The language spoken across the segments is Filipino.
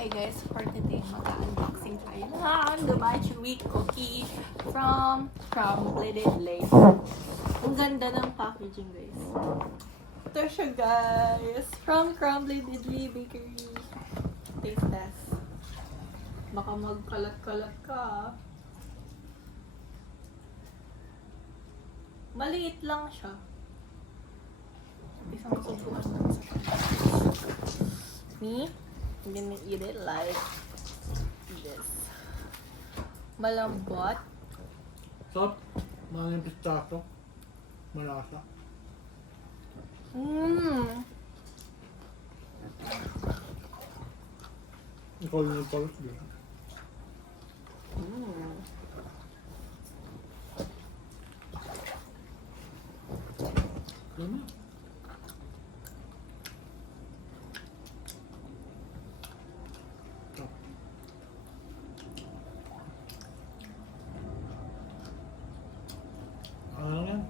Hi guys, for today mag-unboxing tayo ng Dubai Chewy Cookie from Crumbly Lace. Ang ganda ng packaging guys. Ito siya guys, from Crumbly Bakery. Taste test. Baka magkalat-kalat ka. Maliit lang siya. Isang subukan lang sa Me? I'm gonna eat it like this. Malambot. Sarap. Maraming pistacho. Malasa. Ikaw yung palos din. Ano? Ano lang yan?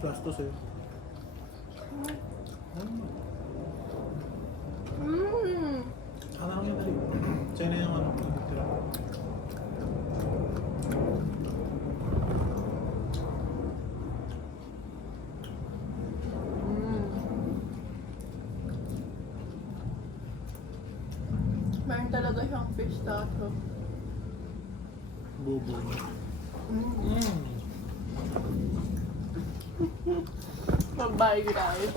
Gastos eh. Ano lang yan? Dali. Sa'yo na yung ano. Tira. Meron talaga siyang pistachio. Bubo. Mag-bye guys.